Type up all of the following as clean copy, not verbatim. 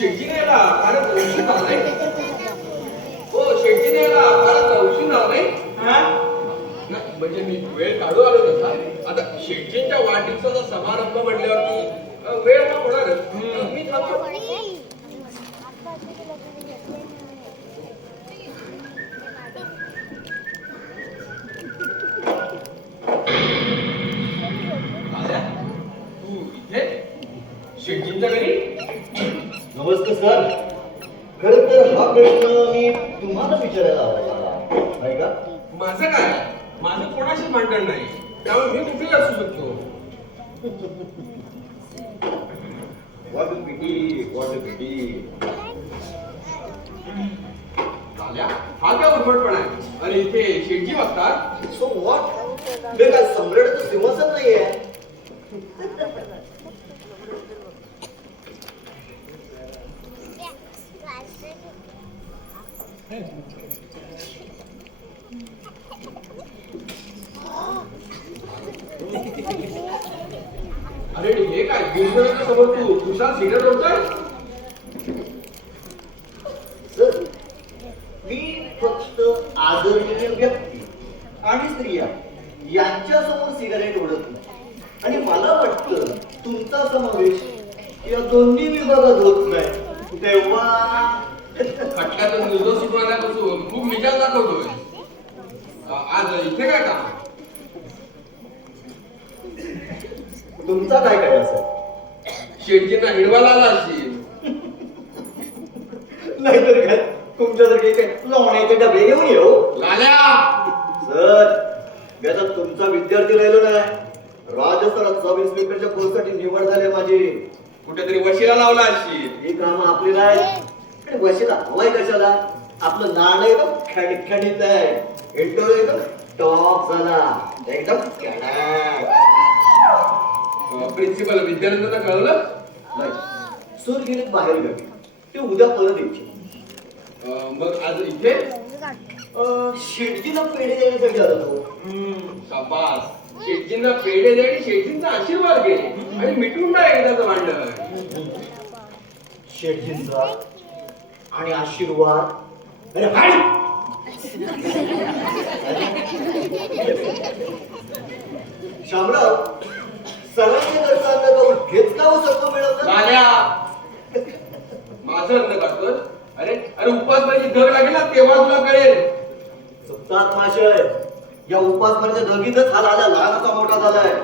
शेटजीने फारच उशीर लावलाय. हो, शेटजीने फारच उशीर लावलाय. म्हणजे मी वेळ काढू आलो तसा. आता शेटजींच्या वाढदिवसाचा समारंभ म्हटल्यावरती वेळ हा होणारच. मी थांबतो. तू इथे शेटजींच्या घरी? नमस्ते सर. खरं तर हा प्रश्न मी तुम्हाला विचारायला हवा नाही का? माझं काय? माझं कोणाशी भांडण नाही, त्यामुळे मी कुठेही असू शकतो. What a pity, what a pity. झाल्या हा काय उर्मटपणा आहे? अरे इथे शेटजी बघतात. So what? हे काय सम्राटाचं सिंहासन नाहीये? अरे हे काय गुरुजनाच्या समोर तू खुशाल सिगारेट ओढतोय? सर, मी फक्त आदरणीय व्यक्ती आणि स्त्रिया यांच्या समोर सिगारेट ओढत नाही. आणि मला वाटतं तुमचा समावेश या दोन्ही विभागात होत नाही. तेव्हा खटल्यातून निर्दोष सुटून आल्यापासून खूप मिजाज दाखवतोय. आज इथे काय काम? तुमचा काय काय असेल? शेटजींना हिडवायला आला असशील. नाहीतर काय तुमच्यासारखे काय लोण्याचे डबे घेऊन येऊ. लाल्या सर, याचा तुमचा विद्यार्थी राहिलो नाही. राजस्थानात सब इन्स्पेक्टरच्या पोस्टसाठी निवड झाली माझी. कुठेतरी वशिला लावला असशील. ही काम आपली नाही. आणि वशिला हवाय कशाला? आपलं नाणं एकदम खणखणीत आहे. इंटरव्ह्यू एकदम टॉप झाला, एकदम कडक. प्रिन्सिपल विद्यार्थ्यांना कळलं नाही, सूर गेले बाहेर गावी. ते उद्या परत यायचे. मग आज इथे शेटजीला पेढे देण्यासाठी आलो तो. शाबास. शेटजींना पेढे दे आणि शेटजींचा आशीर्वाद घे आणि मिटून टाक एकदाचं भांडण. शेटजींचा आणि आशीर्वाद. अरे हाय. शामराव, सगळ्यांचे घरचा गाऊन हेच का हो सर्व मिळवलं? लाल्या माझं अन्न काढतोय. अरे अरे उपासमारीची धग लागेल ना तेव्हा तुला कळेल. सुप्तात माशय, या उपासमारीच्या धगीतच हा लाला लहानाचा मोठा झालाय.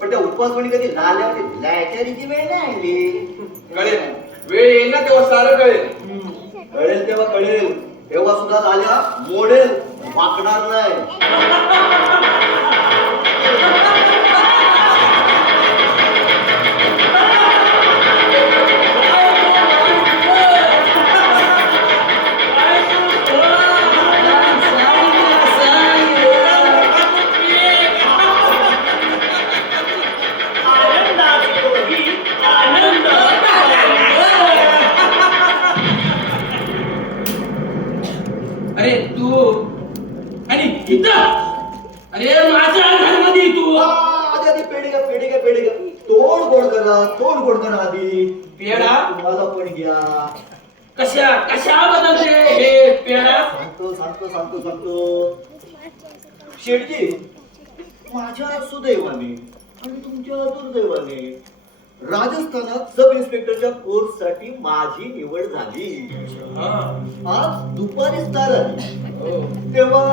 पण त्या उपासमारी कधी लाल्या लाचारीची वेळ नाही आणली. कळेल, वेळ येईल ना तेव्हा सारं कळेल. कळेल तेव्हा कळेल. तेव्हा सुद्धा लाल्या मोडेल, वाकणार नाही. अरे तू आणि इथं, अरे माझ्या घरामध्ये तू. आधी आधी पेढे घ्या, पेढे घ्या, पेढे घ्या. तोंड गोड करा, तोंड गोड करा आधी. पेढा? तुम्हाला पण घ्या. कशा कशा बदलते हे पेढा? सांगतो सांगतो सांगतो सांगतो. शेठजी, माझ्या सुदैवाने आणि तुमच्या दुर्दैवाने राजस्थानात सब इन्स्पेक्टरच्या कोर्स साठी माझी निवड झाली. आज दुपारी स्टार आली. तेव्हा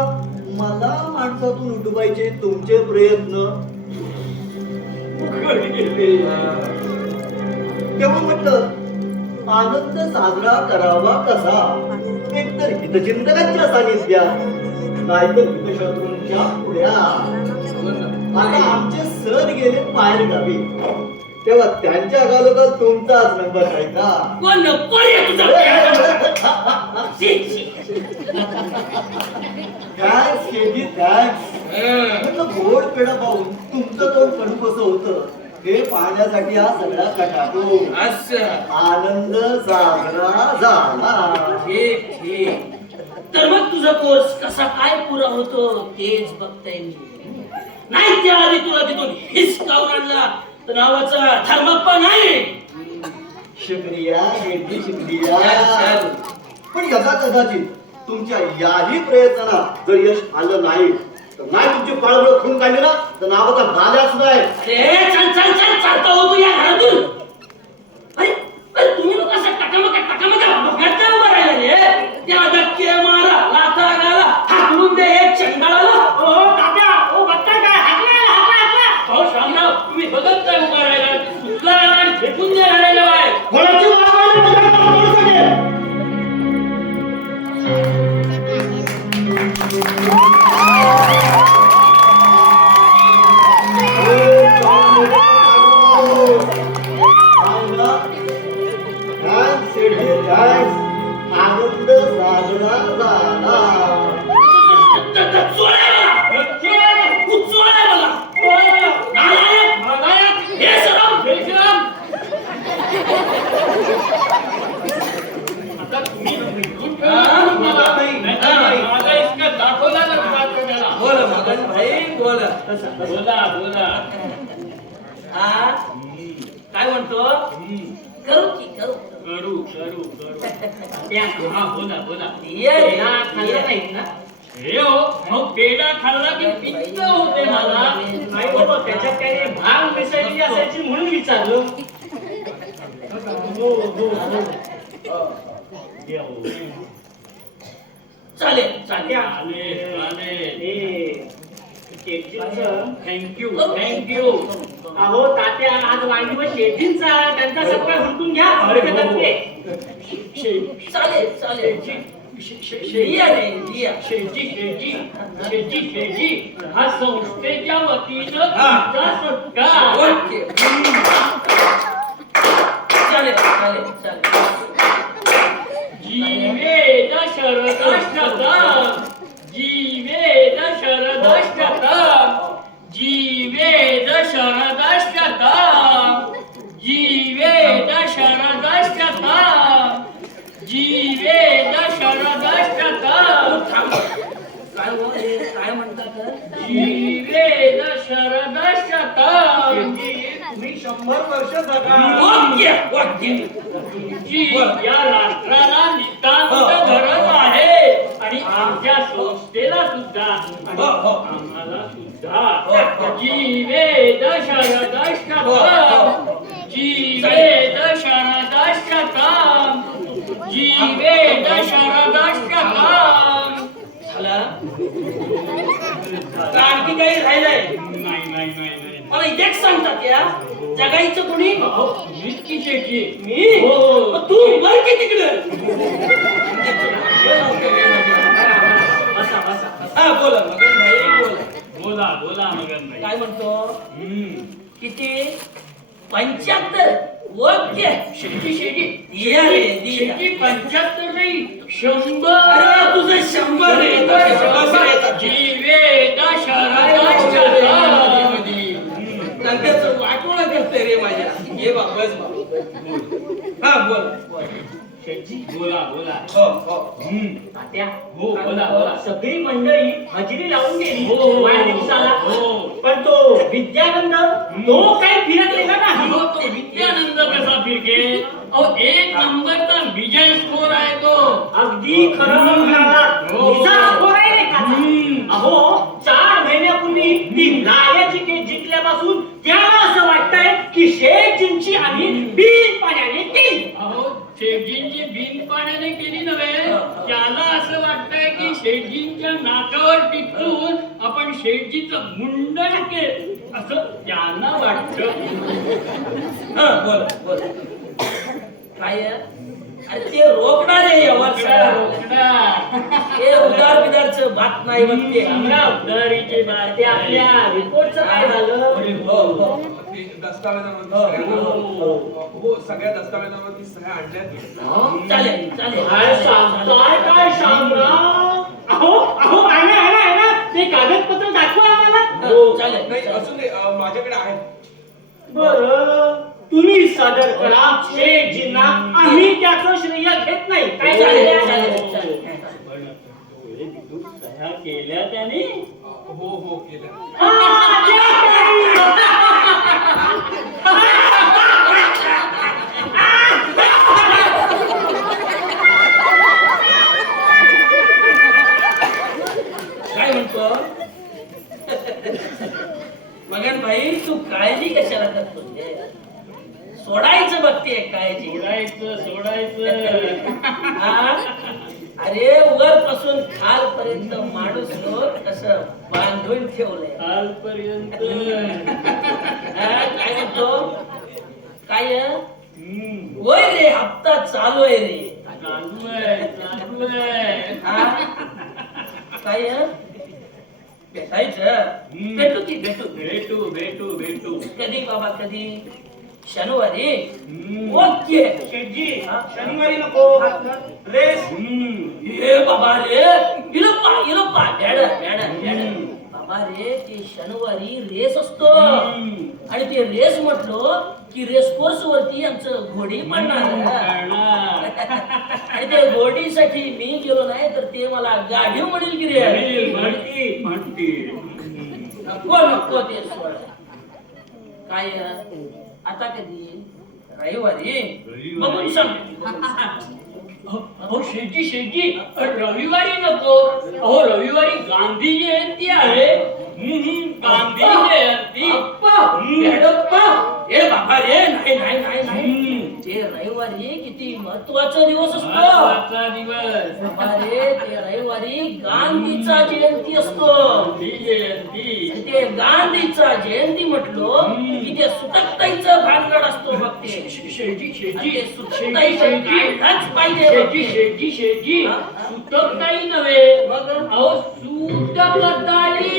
मला माणसातून उठवायचे तुमचे प्रयत्न फुकट गेले. तेव्हा म्हटलं आनंद साजरा करावा कसा? एकतर हितचिंतकांच्या सानिध्यात, नाहीतर हितशत्रूंच्या पुढ्या. आता आमचे सर गेले बाहेर गावी. तेव्हा त्यांच्या गालोगाल तुमचाच नंबर आहे का? Thanks Shetty thanks. म्हटलं गोड पेढा पाहून तुमचं तोंड कडू कसं होतं हे पाहण्यासाठी हा सगळा कटाको. असं आनंद साजरा झाला. ठीक ठीक. तर मग तुझा कोर्स कसा काय पुरा होतो तेच बघताय मी. नाही त्याआधी तुला तिथून हिसकावून आणला तर नावाचा धर्मप्पा नाही. शुक्रिया शेठी शुक्रिया. पण यदा कदाचित तुमच्या याही प्रयत्नाला जर यश आलं नाही तर नाही तुमची पाळबळ खून काढली ना तर नावाचा गाल्याच नाही. अरे चल चल चल चालता हो तू या घरातून. अरे अरे तुम्ही लोक असं टकामका बघता उभं राहिला रे. त्या धक्के मारा लाथा घाला हाकलून दे एक चंडाळाला. ओ तात्या ओ बघता काय हाकला. हो शामराव तुम्ही बघत काय उभा राहिला. सुटला आणि फेकून दे राहिला बाय. कोणाची आनंद साजरा झाला. बोला मगन भाई बोला. बोला बोला. हा काय म्हणतो. करू की करू करू करू करू. हा बोला बोला. पेढा खाल्ला नाही ना. हे हो मग पेढा खाल्ला की पित्त होते मला. नाही बाबा त्याच्यात काही भांग मिसळली असायची म्हणून विचारलो. चालेल चालेल थँक्यू थँक्यू. अहो तात्या आज वाढदिवस शेठींचा त्यांचा सगळं हुडकून घ्या. चालेल चालेल. शेठी हा संस्थेच्या वतीनं सत्कार. चालेल चालेल चालेल. जीवेद शरदष्टकम् जीवेद शरदष्टकम् जीवेद शरदष्टकम् जीवेद शरदष्टकम् जीवेद शरदष्टकम्. काय म्हणतात. जीवेद शरदष्टकम्. तुम्ही 100 वर्ष जगा. वाक्य वाक्य. तुमची या राष्ट्राला नितांत गरज आहे आणि आमच्या संस्थेला सुद्धा आणि आम्हाला सुद्धा. जीवेद शरदष्टकम् जीवेद शरदष्टकम् जीवेद शरदष्टकम्. झाला आणखी काही राहिलंय. नाही नाही नाही. मला एक सांगतात या जगायचं कोणी. मीच शेठी. मी हो तू वर की तिकडे. बसा बसा. हा बोला मगन भाई बोला. बोला बोला मगन भाई. काय म्हणतो. किती 75. ओके शेठी शेठी. शेठी 75 नाही 100. अरे तुझं 100 जीवेद शरदष्टकम्. नंतरचं वाटोळं करतोय रे माझ्या. ये बाबस बाबा. हा बोला शेठजी. बोला बोला. तात्या हो बोला बोला. सगळी मंडळी हजेरी लावून गेली वाढदिवसाला. पण तो विद्यानंद तो काही फिरकलेला नाही. तो विद्यानंद कसा फिरके. अहो 1 नंबरचा विजय स्कोर आहे तो. अगदी खरं स्कोर आहे रे काका. अहो 4 महिन्यापूर्वी ती लायची जिंकल्यापासून त्याला असं वाटतंय की शेठजींची आम्ही बिन पाण्याने केली. अहो शेठजींची बिन पाण्याने केली नव्हे. त्याला असं वाटतंय की शेठजींच्या नाकावर टिचून आपण शेठजीचं मुंडन केलं असं त्यांना वाटतं. बोला बोला. काय अरे ते रोखणार आहे. रोखणार हे उदार बिदारचं बात नाही बघते उदारीची बात ते आपल्या रिपोर्टचं काय झालं ते दस्तावेजांवरती सह्या ना. हो सगळ्या दस्तावेजांवरती सह्या आणल्यात गेल्या. चालेल चालेल काय सांगताय काय शामराव अहो आहे ना ते कागदपत्र दाखवा आम्हाला हो, चालेल नाही असून दे, माझ्याकडे आहे. बरं तुम्ही सादर करा शेठजींना आम्ही त्याचं श्रेय घेत नाही काय चालेल चालेल चालेल चालेल सह्या केल्या त्याने हो केल्या. काय म्हणतो मगन भाई तू काळजी कशाला करतो सोडायचं बघते काळजी सोडायचं हा? अरे वर पासून खालपर्यंत माणूस लोक कसं बांधून ठेवलंय कालपर्यंत हा? काय म्हणतो काय होय रे हप्ता चालू आहे रे चालूय हा? काय भेटायचं भेटू की भेटू कधी बाबा कधी शनिवारी ओके शेठजी हा? शनिवारी नको रेस ये बाबा रे इलोप्पा डॅड बाबा रे ते शनिवारी रेस असतो आणि ते रेस म्हटलो की रेस कोर्स वरती आमचं घोडी पडणार आणि ते घोडीसाठी मी गेलो नाही तर ते मला गाढीव म्हणील की रे नको ते सोड काय आता कधी रविवारी बघून सांग अहो शेठजी रविवारी नको अहो रविवारी गांधी जयंती आहे गांधी जयंती ए बाबा रे नाही ते रविवारी किती महत्वाचा दिवस असतो दिवस बाबा रे ते रविवारी गांधीचा जयंती असतो जयंती आणि ते गांधीचा जयंती म्हटलो की ते सुटकताईचं भानगड असतो बघ ते आणि ते सुटकताईचं काढलाच पाहिजे बघ ते. शेठजी हा? सुतकताई नव्हे मग अहो सूतकताई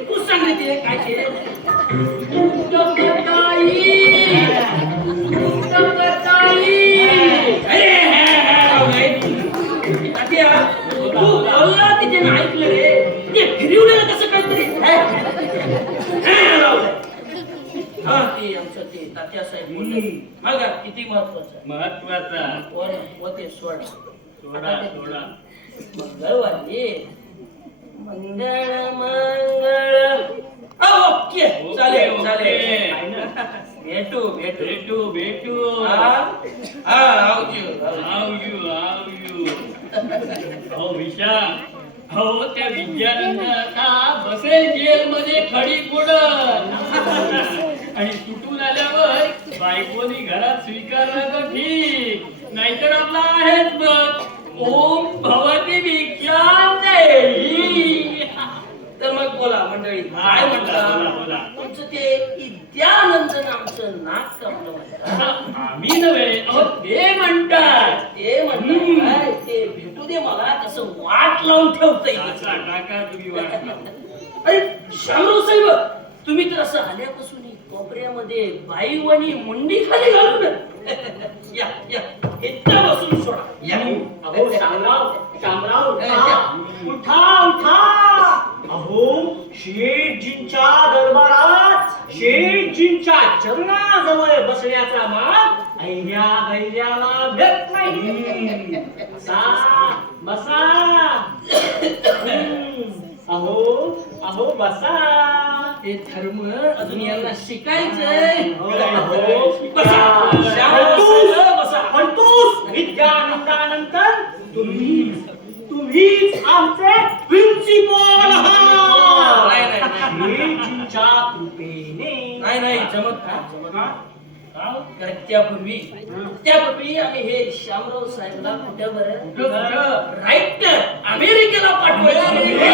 तू सांगितले काय ते तू बोलला तिथे ऐकलं रे ते फिरवलेलं कसं काहीतरी हा ते आमचं ते तात्या साहेब बोलले बघा किती महत्वाचा होते सोडा सोडा मंगळवारी मंगळ ओके चालेल भेटू हो त्या विद्यानंद आता बसेल जेल मध्ये खडी फोडत आणि सुटून आल्यावर बायकोनी घरात स्वीकारला तर ठीक नाहीतर आपला आहेच बघ ओम भवती विख्यात तर मग बोला मंडळी काय म्हणता तुमचं ते विद्यानंद नामचं नाक कापलं म्हणतात आम्ही नव्हे अहो ते म्हणतात ते म्हणतात काय ते भेटू दे मला कसं वाट लावून ठेवतंय टाका टाका तुम्ही वाटला अरे शामराव साहेब तुम्ही तर असं आल्यापासून कोपऱ्यामध्ये बाईवाणी मुंडी खाली घालून या इथं बसून सोडा या अहो शामराव उठा अहो शेठजींच्या दरबारात शेठजींच्या चरणाजवळ बसण्याचा मान ऐल्या गैल्याला भेट नाही बसा अहो बसा ते धर्म अजून यांना शिकायचंय बसा बसा विद्यानंदानंतर तुम्हीच आमचे प्रिन्सिपल आहात शेठजींच्या कृपेने नाही जमत कारण त्यापूर्वी आम्ही हे शामराव साहेबला कुठे बरं राईट अमेरिकेला पाठवायचं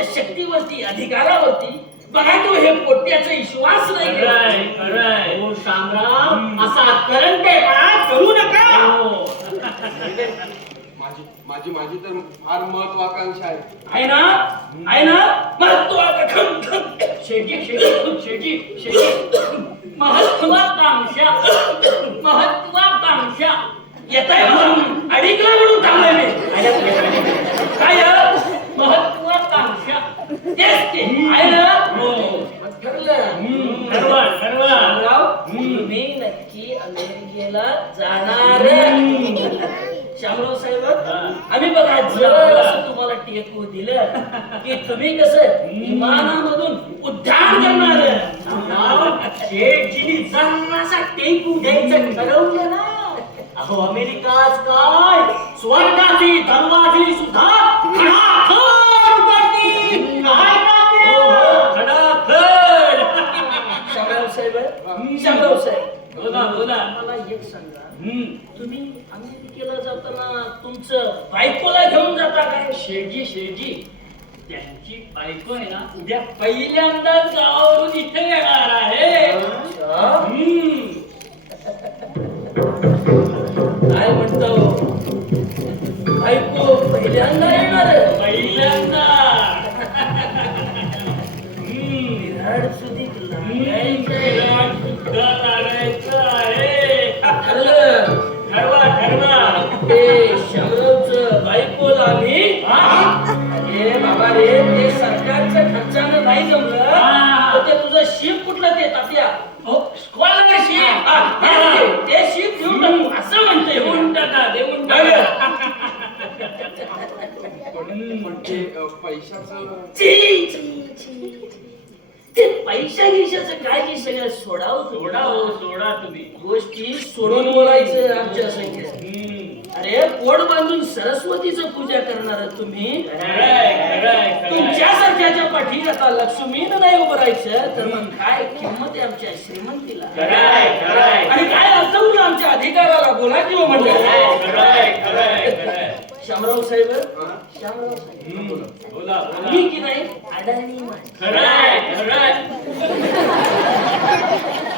शामरावच्या शक्तीवरती अधिकारावरती बघा तो हे पोट्याचा विश्वास नाही खरंय खरंय हो शामराव असा करंटेपणा करू नका हो. माझी माझी माझी तर फार महत्वाकांक्षा आहे. आहे ना महत्वाकांक्षा शेटी शेटी शेटी शेटी महत्वाकांक्षा महत्वाकांक्षा येत आहे अडीकला म्हणून थांबलोय मी काय महत्वाकांक्षा तेच ते आहे ना हो ठरलं ठरवा ठरवा शामराव तुम्ही नक्की अमेरिकेला जाणार शामराव साहेब आम्ही बघा जर असं तुम्हाला टेकू दिलं की तुम्ही कसं विमानामधून उड्डाण करणार शामराव शेठजीनी जन्माचा टेकू द्यायचं ठरवलं ना अहो अमेरिकाच काय स्वर्गाची दरवाजी सुद्धा खडाखड उघडतील. काय तात्या? खडाखड शामराव साहेब बोला बोला मला एक सांगा तुम्ही अमेरिकेला जाताना तुमचं बायकोला घेऊन जाता काय शेटजी शेटजी त्यांची बायको आहे ना उद्या पहिल्यांदाच गावावरून इथे येणार आहे काय म्हणतो बायको पहिल्यांदा येणार पहिल्यांदा विराट सुधीक विराट सुद्धा लागायचं आहे ठरलं ठरवा ठरवा ते शामरावचं बायकोला आम्ही अरे बाबा रे ते सरकारच्या खर्चानं नाही जमलं तर ते तुझं शिप कुठलं ते तात्या स्कॉलरशिप ते शिप घेऊन टाकू असं म्हणतोय देऊन टाका देऊन टाका पण ते पैशाचं छी, छी, छी. ते पैशा गिशाचं काय की सगळं सोडावं सोडा हो सोडा तुम्ही गोष्टी सोडून बोलायचं आमच्या संख्येत अरे पोट बांधून सरस्वतीचं पूजा करणार तुम्ही खरंय खरंय खरंय तुमच्यासारख्याच्या पाठी आता लक्ष्मीनं नाही उभं राहायचं तर मग काय किंमत आहे आमच्या श्रीमंतीला खरंय खरंय आणि काय अडचण आमच्या अधिकाराला बोला किंवा म्हणलं खरंय खरंय खरंय शामराव साहेब शामराव साहेब बोला बोला मी की नाही अडाणी माणसं. खरंय खरंय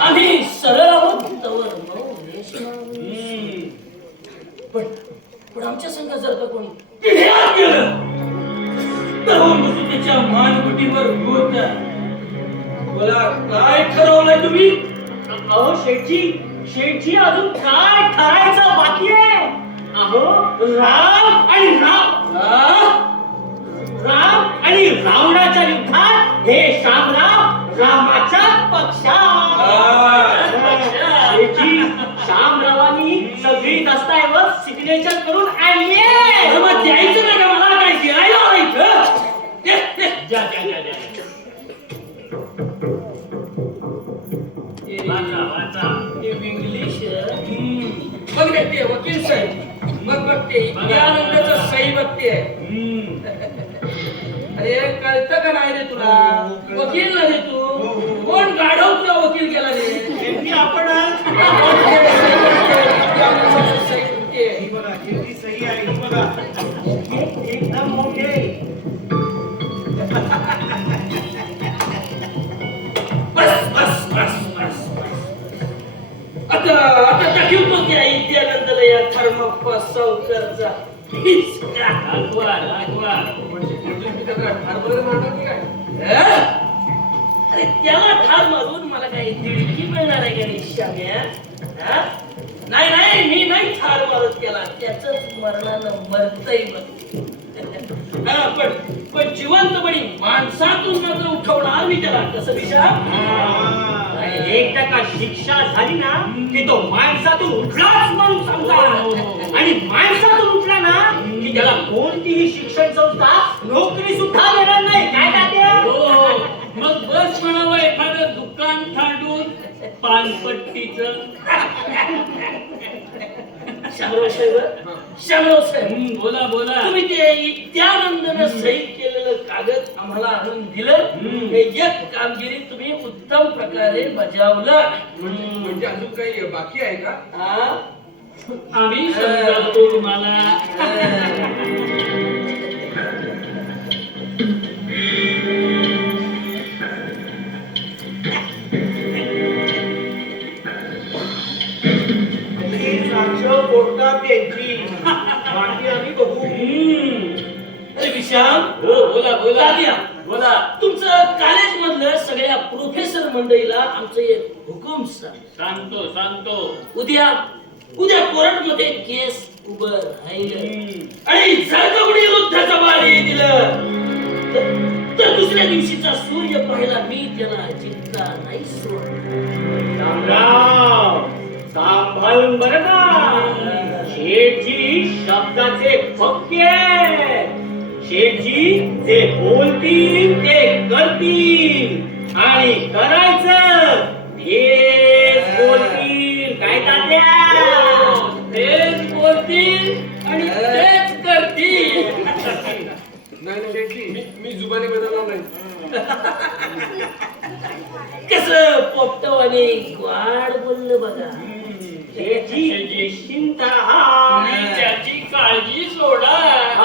आम्ही सरळ आहोत तवर मऊ रेशमावी. पण आमच्या संघ जर का कोणी पिढ्यात गेलं तर मग त्याच्या मानगुटीवर होत बोला काय ठरवलंय तुम्ही अहो शेठजी अजून काय ठरायचं बाकी आहे अहो राम आणि रावणाच्या युद्धात हे शामराव रामाच्या पक्षात शेठजी शामरावांनी सगळी दस्तऐवज सिग्नेचर करून आणले अरे मग द्यायचं नाही का मला काय गिरायला व्हायचं द्या वाचा वाचा इंग्लिश बघ रे ते वकील साहेब बघ ते नित्यानंदाचं सही बघते अरे कळतं का नाही रे तुला वकील ना रे तू कोण गाढव तुला वकील केला रे आपण एकदम मोठे आता टाकीवतो त्या नित्यानंदाला या थर्मोपासवकरचा हिसका. दाखवा दाखवा मी त्याला ठारभर मारणार की काय? अरे त्याला ठार मारून मला काही दिडकी मिळणार आहे का रे श्याम्या? हा? नाही मी नाही ठार मारत त्याला त्याच मरणानं मरतय पण जिवंतपणी माणसातून मात्र उठवणार मी त्याला कसं दिशा आणि 1% शिक्षा झाली ना की तो माणसातून उठलाच म्हणून समजा आणि माणसातून उठला ना की त्याला कोणतीही शिक्षण संस्था नोकरी सुद्धा देणार नाही काय तात्या? हो मग बस म्हणावं एखादं दुकान थांडून पानपट्टीचं शामराव साहेब बोला बोला तुम्ही ते नित्यानंदनं सही केलेलं कागद आम्हाला आणून दिलं हे एक कामगिरी तुम्ही उत्तम प्रकारे बजावलं म्हणजे अजून काही बाकी आहे का? हा? आम्ही समजावतो तुम्हाला श्याम हो बोला बोला तात्या, बोला तुमचं कॉलेज मधलं सगळ्या प्रोफेसर मंडळीला आमचं एक हुकूम सांग. सांगतो सांगतो उद्या कोर्टमध्ये केस उभं राहिलं हम्म. आणि जर का कोणी युद्धाचं बाळी दिलं तर दुसऱ्या दिवशीचा सूर्य पाहायला मी त्याला जिंकला नाही सोडणार. रामराव सांभाळून बरं का. शेठजी शब्दाचे पक्के आहेत. शेठजी जे बोलतील ते करतील आणि करायचं तेच बोलतील. काय तात्या? तेच बोलतील आणि तेच करतील. नाही नाही शेटजी, मी जुबानी बदलणार नाही. कसं पोपटवाने गोड बोललं बघा. शेठजी निश्चिंत राहा. आणि त्याची काळजी सोडा.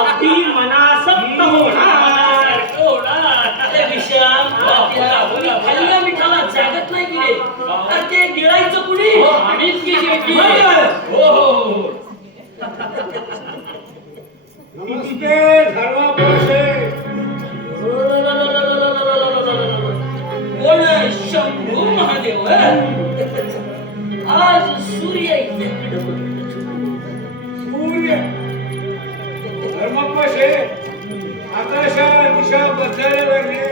अगदी मनासक्त होणार. सारखं होणार. अरे विशाल, बोला, बोला. हल्ल्या मिठाला जागत नाही की रे. अरे ते गिळायचं कुणी? हो, आम्हीच की शेती. बरं. हो हो हो. नमस्ते धर्मापुरुषे. कोण शंभू महादेव आज सूर्य इकडे सूर्य धर्मापुरुषे, आकाशात दिशा बदलायला लागले.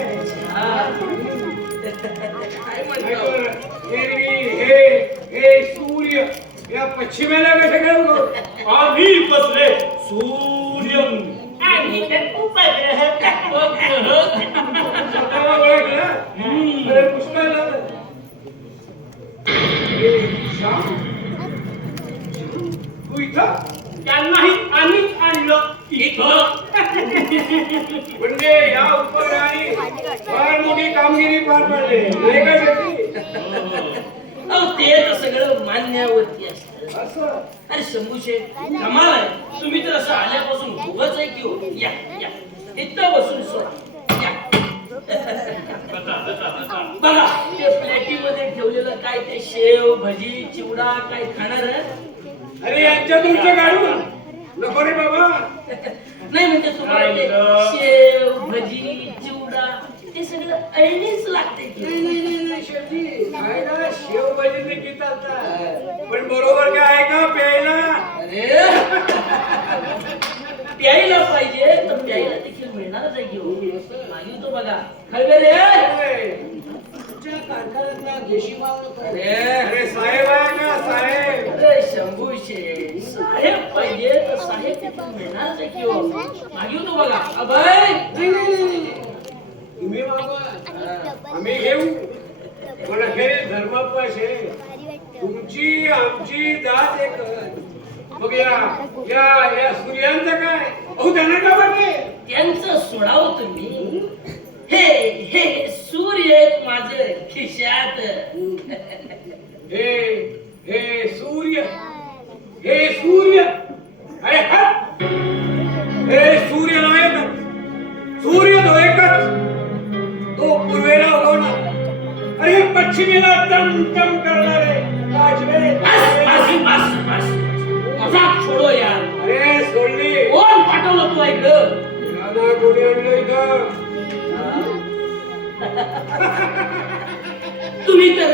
काय म्हणतो? हे सूर्य या पश्चिमेला कसे काय आम्ही बसले सूर्य आणि ते उपग्रह. स्वतःला ओळखलं? अरे पुष्कळ झालं. श्याम, तू इथं त्यांनाही आम्हीच आणलं इथं. म्हणजे या उपग्रहाने फार मोठी कामगिरी पार पाडली नाही का शेट्टी? अहो ते तर सगळं मान्यावरती असतं. असं अरे शंभू शेठ कमाल आहे. तुम्ही तर असं आल्यापासून उभंच आहे की हो. या या इथं बसून सोडा. या. बघा ते प्लेटीमध्ये ठेवलेलं काय ते शेव भजी चिवडा काय खाणार आहे? अरे यांच्या दूरचं काढून नको रे बाबा. नाही म्हणजे तुम्हाला ते शेव भजी चिवडा ते सगळं अळणीच लागते की. शेट्टी काय ना शेव भजी की चालतात, पण बरोबर काय आहे का प्यायला? अरे प्यायला पाहिजे तर प्यायला देखील मिळणारच आहे की हो. मागील तो बघा खळबे रे. तुमच्या कारखान्यातला देशी माल अरे साहेब आहे का साहेब? अरे शंभू शेठ साहेब पाहिजे तर साहेब देखील मिळणारच आहे की हो. मागील तो बघा अभय. तुम्ही बाबा आम्ही घेऊ, पण हे धर्मापाशे तुमची आमची दात एक. मग या या या सूर्यांचं काय? अहो त्यांना का वाटते? त्यांचं सोडावं तुम्ही. हे हे सूर्य आहेत माझं खिशात. हे हे सूर्य, हे सूर्य. अरे हट. हे सूर्य नव्हे का? सूर्य तो एकच, तो पूर्वेला उगवणार. अरे पश्चिमेला चमचम करणारे काजवे. बस मजाक सोडो यार. अरे सोडली. कोण पाठवलं तुला इकडं? दादा कोणी आणलं इथं? तुम्ही तर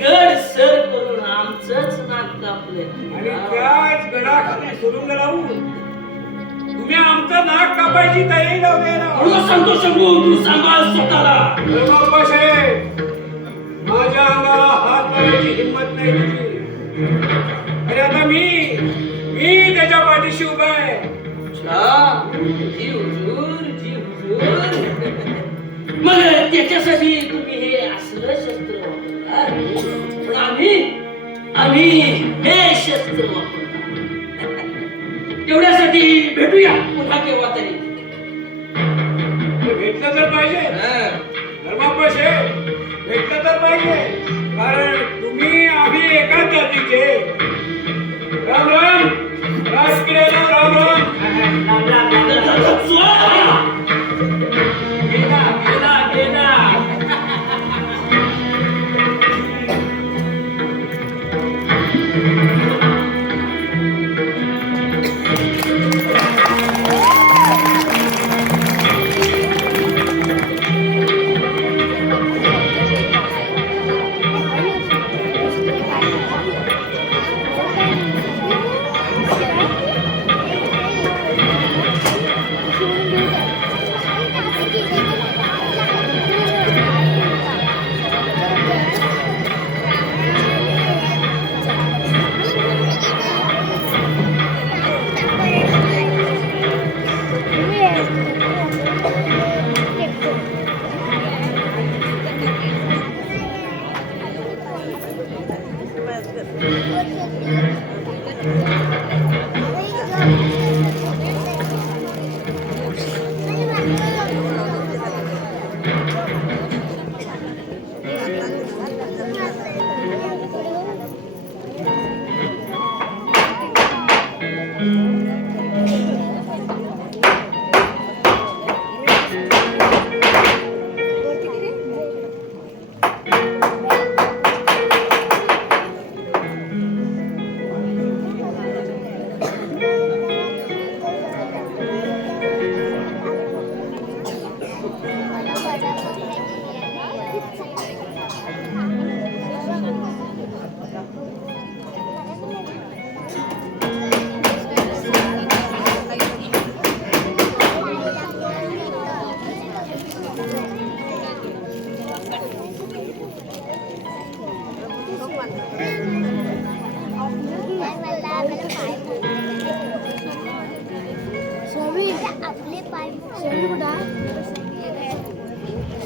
गड सर करून आमचंच नाक कापलं. आणि त्याच गडाखाली सुरुंग लावून तुम्ही आमचं नाक कापायची तयारी लावली ना. म्हणून सांगतो शंभू तू सांभाळ स्वतःला. धर्मापाशे, माझ्या अंगाला हात लावायची हिंमत नाही तुझी. अरे आता मी त्याच्या पाठीशी उभा आहे. जी हुजूर जी हुजूर. मग त्याच्यासाठी तुम्ही हे असलं शस्त्र वापरणार, पण आम्ही हे शस्त्र वापरणार. तेवढ्यासाठी भेटूया पुन्हा केव्हा तरी. भेटलं तर पाहिजे धर्मापाशे, भेटलं तर पाहिजे, कारण तुम्ही आम्ही एकाच जातीचे. राम राम राजकिरेला राम राम. गेला.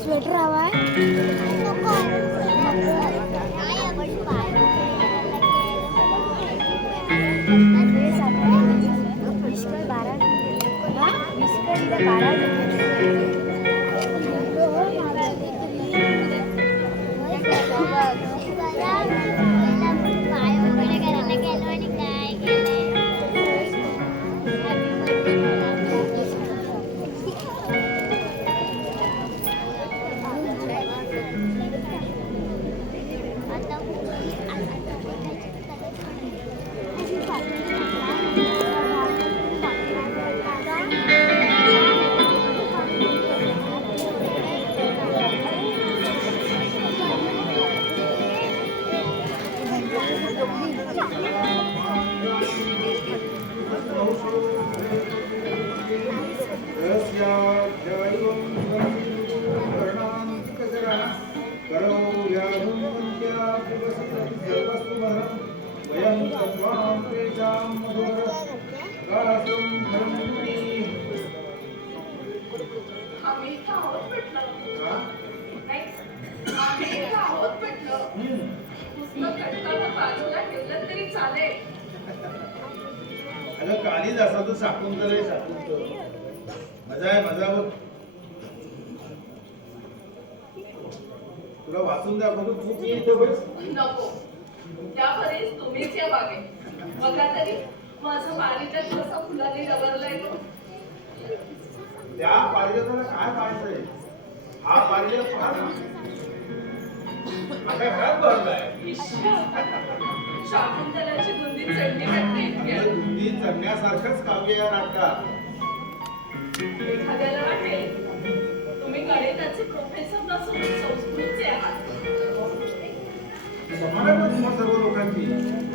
स्वेटर हवाय आम्ही इथं आहोत म्हटलं. नाही, आम्ही इथं आहोत म्हटलं. पुस्तक कटकाला बाजूला ठेवलं तरी चालेल. अगं कालिदासाचं शाकुंतल आहे शाकुंतल. मजा आहे मजा बघ. तुला वाचून दाखवतो तू मी इथं बस. नको, त्यावरील तुम्हीच या बागे. बघा तरी माझं पारिजात कसं फुलाने डबरलंय तो. त्या पारिजाताला काय पाहायचंय? हा पारिजात पहा ना. माझ्या घरात भरलाय. शाकुंतलाची बुंदी चढली वाटते इतक्या. बुंदी चढण्यासारखंच काव्य या नाटकात. एखाद्याला वाटेल तुम्ही गणिताचे प्रोफेसर नसून संस्कृतचे आहात. समान आहे ना तुम्हा सर्व लोकांची.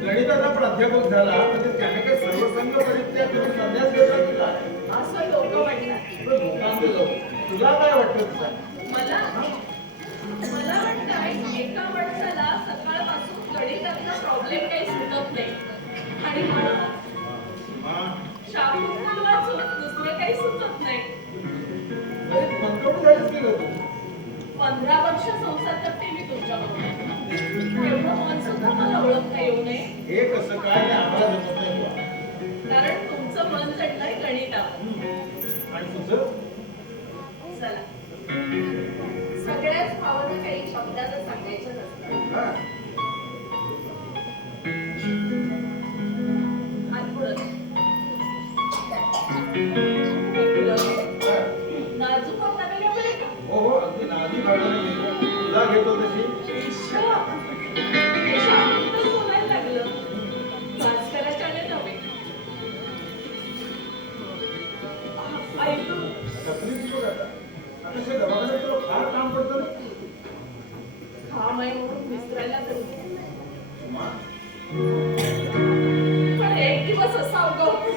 गणिताचा प्राध्यापक झाला म्हणजे त्याने काही सर्वसंग परित्याग करून संन्यास घेतला तुला. असं लोक म्हणतात. लोकांचं जाऊ. तुला काय वाटतं तुला? मला वाटतंय एका माणसाला सकाळपासून गणितातला प्रॉब्लेम काही सुटत नाही आणि मला शाकुंतल वाचून दुसरं काही सुचत नाही. पंतप्रधान झालीस की गं तू? 15 वर्ष संसार करते मी तुमच्याबरोबर. एवढं मन सुद्धा मला ओळखता येऊ नये. हे कसं काय ते आम्हाला जमत नाही बुवा. कारण तुमचं मन चढलंय गणितावर. आणि तुझं? चला, सगळ्याच भावना काही शब्दातच सांगायच्या नसतात. हा. नाजूक होता वगैरे का? हो हो अगदी नाजूक हाताने घेतो. तुला घेतो तशी. हे शाकुंतल बोलायला लागलं. भास्कराचार्य नव्हे. ऐक, तकलीफ बघ आता. अतिशय दवाखान्यात तुला फार काम पडतं ना. काम आहे म्हणून विसरायला जाते. मा, पण एक दिवस असा उगवतो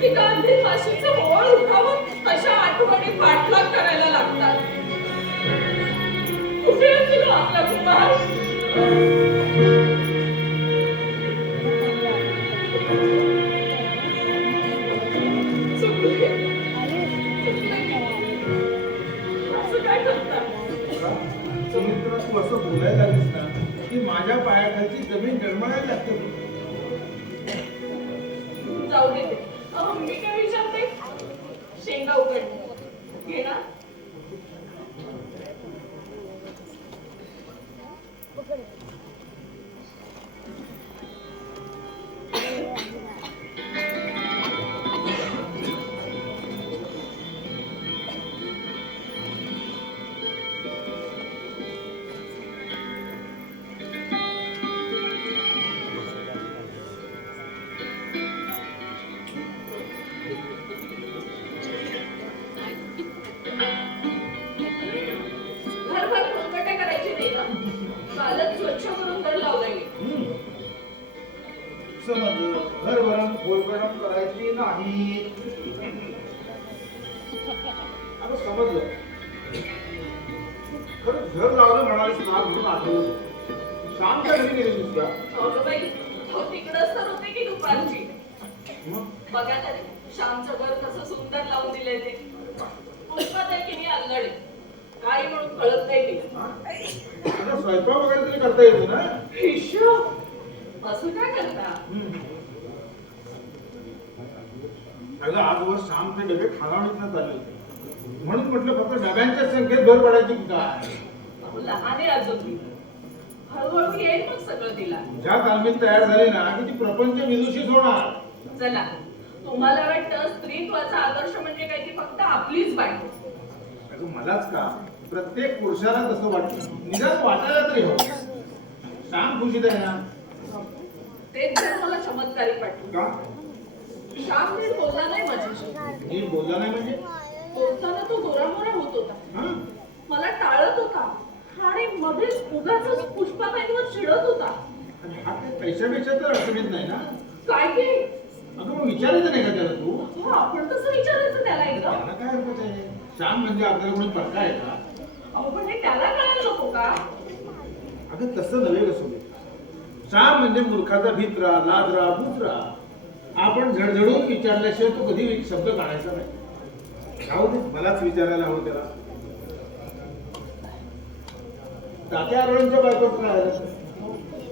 की गांधी फाशीचं ओळ उठावं अशा आठवणी पाठलाग करायला लागतात. कुठे गेलो आपला कुमार? चुकले. असं काय करतात? सुमित्रा तू असं बोलायला लागलीस ना की माझ्या पायाखालची जमीन डळमळायला लागते. जाऊ दे. मी काय विचारते? शेंगा उघड घे ना. घरभर कोणकटे करायचे नाही ना. कालच स्वच्छ करून घर लावलंय. समजलं. घर भरण बोलगरम करायची नाही. अगं समजलं. खरं घर लावलं म्हणालीस ना म्हणून आठवलं. शांत घरी गेली नुसता. अगं बाई, हो तिकडच तर होते की दुपारची. मग बघा तरी श्यामचं घर कसं सुंदर लावून दिलंय ते. पुष्पा तर किती अल्लड काही म्हणून कळत नाही तिला. आता स्वयंपाक वगैरे तरी करता येतो ना? हिशोब असं काय करता? अगं आजवर श्यामचे डबे खालावणीतनं चालले होते. म्हणून म्हटलं फक्त डब्यांच्या संख्येत भर पडायची की काय? अहो, लहान आहे अजून ती. हळूहळू येईल मग सगळं तिला. ज्या तालमीत तयार झाली ना की ती प्रपंच विदुषीच होणार. चला तुम्हाला वाटतं स्त्रीत्वाचा आदर्श म्हणजे काय ती फक्त आपलीच बायको. अगं मलाच का प्रत्येक पुरुषाला तसं वाटतं. निदान वाटायला तरी हवं. श्याम खुशीत आहे ना? तेच जर मला चमत्कारिक वाटलं. का? श्याम नीट बोलला नाही माझ्याशी. नीट बोलला नाही म्हणजे? बोलताना तो गोरामोरा होत होता. हं? मला टाळत होता आणि मध्येच उगाच पुष्पाताईंवर चिडत होता. आणि हा काही पैशापेक्षा तर अडचणीत नाही ना? काय की अगं मग विचारायचं नाही का त्याला तू? हो, आपण तसं विचारायचं त्याला एकदा. त्याला काय हरकत आहे? श्याम म्हणजे आपल्याला कोणी परका आहे का? अहो पण हे त्याला कळायला नको का? अगं तसं नव्हे कसं दे. श्याम म्हणजे मूर्खाचा भित्रा, लाजरा, बुजरा. आपण झडझडून विचारल्याशिवाय तो कधी एक शब्द काढायचा नाही. जाऊ दे, मलाच विचारायला हवं त्याला. तात्या आरोळ्यांच्या बायकोचं काय झालं?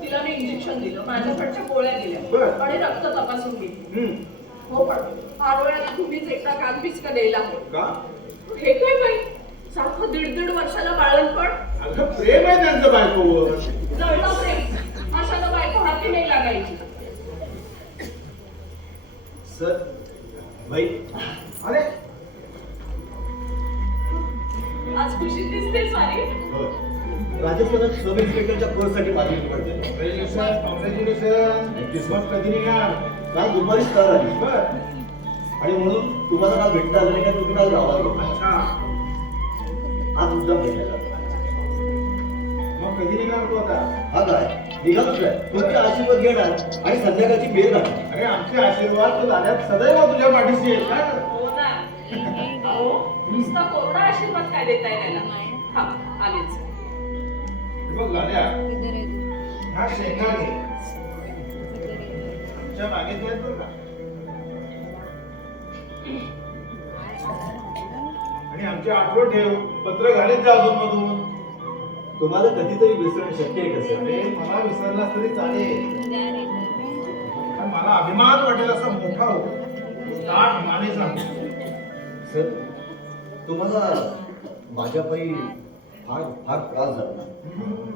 तिला मी इंजेक्शन दिलं, माझ्याकडच्या गोळ्या दिल्या बरं. आणि रक्त तपासून घेतलं. हं. हो पण आरोळ्याला तुम्हीच एकदा कान पिचका द्यायला हवं. का? हे काय बाई सारखं 1.5 वर्षाला बाळणपण. अगं प्रेम आहे त्यांचं बायकोवर. जळलं प्रेम अशाला बायको हाती नाही लागायची. सर भाई अरे आज खुशी दिसते सारी. राजस्थानात सब इन्स्पेक्टरच्या कोर्ससाठी माझी निवड झाली. कॉंग्रॅच्युलेशन. मग कधी निघाल? काल दुपारी स्टार आली बर. आणि म्हणून तुम्हाला काल भेटता आलं नाही का तुम्ही काल गावाला गेला. अच्छा. आज मुद्दाम भेटायला आला. मग कधी निघाल तू आता? हा काय निघालोच आहे. तुमचे आशीर्वाद घेणार आणि संध्याकाळची बेल घालणार. अरे आमचे आशीर्वाद तर दाद्यात सदैव तुझ्या पाठीशी आहेत ना? हो ना. अहो नुसता कोरडा आशीर्वाद काय देताय त्याला. हा आलेच. बघ लाल्या, ह्या शेंगा घे. आमच्या बागेत आहेत बरं का. आणि आमची आठवण ठेव. पत्र घालीत जा अजून मधून. तुम्हाला कधीतरी विसरणं शक्य आहे कसं? अरे मला विसरलास तरी चालेल. पण मला अभिमान वाटेल असा मोठा हो. ताट माने सांग. सर तुम्हाला माझ्या पायी फार फार त्रास झाला.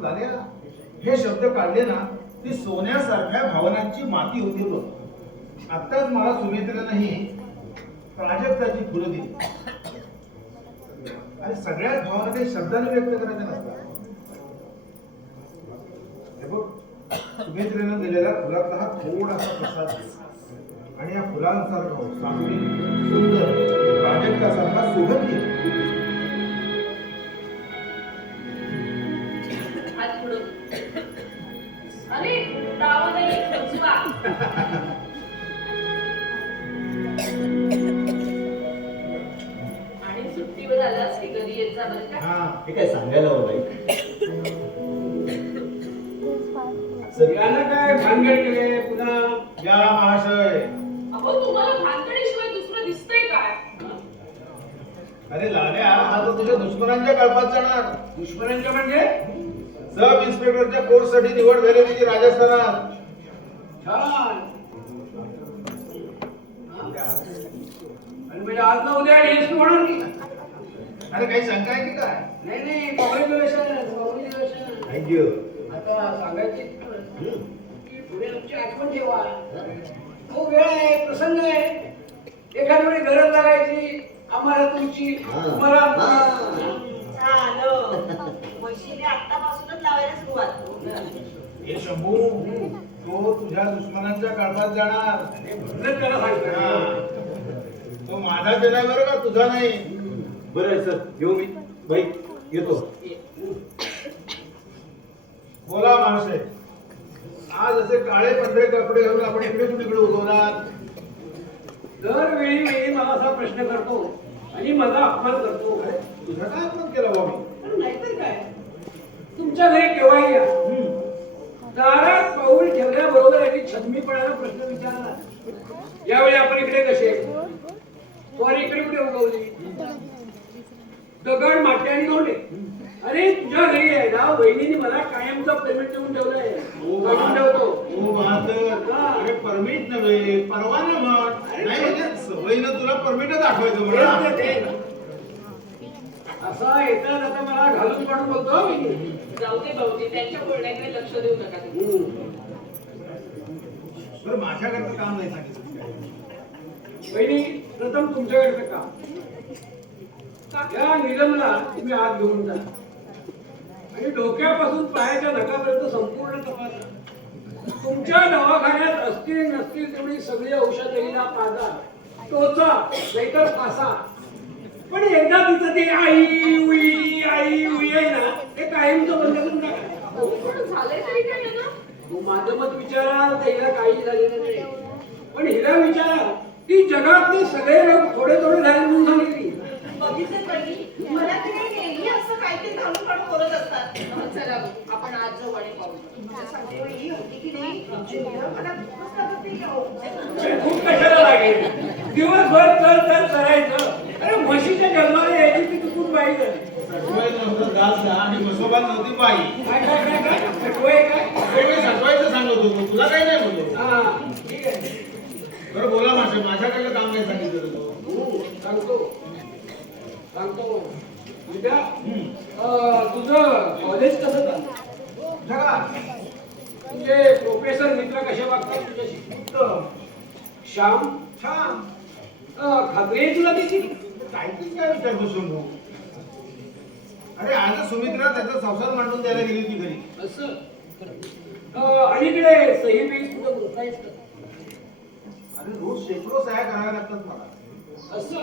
लाल्या, हे शब्द काढले ना ती सोन्यासारख्या भावनांची माती होती बघ. आत्ताच मला सुमित्रेनंही प्राजक्ताची फुलं दिली. आणि सगळ्याच भावना काही शब्दाने व्यक्त करायच्या नसतात. हे बघ, सुमित्रेनं दिलेल्या फुलातला हा थोडासा प्रसाद आहे. आणि या फुलांसारखा चांगली सुंदर प्राजक्तासारखा सुगंधी हात पुढं. अरे डावा नाही उजवा. आणि सुट्टीवर आलास की घरी येत जा बरं का. हा. हे काय सांगायला हवं बाई. सगळ्यांना काय भानगड केले पुन्हा? या महाशय. अहो तुम्हाला भानगडीशिवाय दुसरं दिसतंय काय? अरे लाल्या, हा तर तुझ्या दुश्मनांच्या कळपात जाणार. दुश्मनांच्या म्हणजे? सब इन्स्पेक्टरच्या कोर्स साठी निवड झालेली जी राजस्थानात. छान. आणि म्हणजे आज ना उद्या डीएसपी होणार की? अरे काही शंका आहे की काय? नाही नाही, कॉंग्रॅच्युलेशन. थँक्यू. आता सांगायची की पुढे आमची आठवण ठेवा. हो वेळ आहे, प्रसंग आहे. एखाद्या वेळी गरज लागायची आम्हाला तुमची, तुम्हाला आमची. आतापासूनच लावायला सुरुवात. हे शंभू, तो तुझ्या दुश्मनांच्या कळपात जाणार. म्हणूनच त्याला सांगतो. हा. तो माझा जनाय बरं का, तुझा नाही. बरं आहे सर, येऊ मी बाई येतो. बोला महाशय. आज असे काळे पंढरे कपडे घालून आपण इकडे तिकडे उगवणार. दरवेळी वेळी मला असा प्रश्न करतो आणि माझा अपमान करतो. तुझा काय अपमान केला बा मी? नाहीतर काय, तुमच्या घरी केव्हाही या, दारात पाऊल ठेवल्याबरोबर याची छद्मीपणाला प्रश्न विचारला. यावेळी आपण इकडे कसे वर इकडे कुठे उगवली? दगड, माती आणि धोंडे. अरे तुझ्या घरी आहे ना, वहिनीने मला कायमचा पेमेंट देऊन ठेवलाय. काढून ठेवतो. ओ बहादर, अरे परमिट नव्हे, परवाना म्हण. नाही म्हणजे सवयीनं तुला परमिटच आठवायचं मला. तेच ते. असा येतात आता मला घालून पाडून बोलतो मी. जाऊ दे भाऊजी, त्यांच्या बोलण्याकडे लक्ष देऊ नका तुम्ही. बरं माझ्याकडचं काम नाही सांगितलं काय? वहिनी, प्रथम तुमच्याकडचं काम. या निलमला तुम्ही आत घेऊन जा आणि डोक्यापासून पायाच्या नखापर्यंत संपूर्ण तपासा. तुमच्या दवाखान्यात असतील नसतील तेवढी सगळी औषधीला पाजा, टोचा, नाहीतर फासा. पण एकदा तिचं ते आई उई आहे ना, ते कायमचं बंद करून टाका. थोडं झालंय तरी काय ना? तू माझं मत विचाराल तर हिला काही झालेलं नाही, पण हिला विचारा, ती जगातले सगळे लोक थोडे थोडे झाले म्हणून सांगितली. बघितलं बहिणी, मला तिने नेहमी असं काहीतरी घालून काढून बोलत असतात. चला आपण आज जाऊ आणि पाहू. तुमच्यासाठी ही होती की नाही, मला खूपच लागत नाही हो. खूप कशाला लागेल, दिवसभर चल करायचं. अरे म्हशीच्या जन्माला यायची ती चुकून बाई झाली. सटवाई नव्हतं दास आणि बसोबात नव्हती बाई. काय सटवाई काय? अरे मी सटवायचं सांगत होतो, तुला काही नाही बोललो. हा ठीक आहे. बरं बोला माझ्याकडलं काम नाही सांगितलं तुला. सांगतो उद्या तुझं कॉलेज कसं चाललं? तुझे प्रोफेसर मित्र कसे वागतात तुझ्याशी? श्याम छान. खात्री आहे तुला त्याची? काहीतरी काय विचार बसून. अरे आज सुमित्रा त्याचा संसार मांडून द्यायला गेली होती घरी. असं अलीकडे सही बिल तुझं बोलतायच का? अरे रोज शेकडो सह्या कराव्या लागतात मला. असं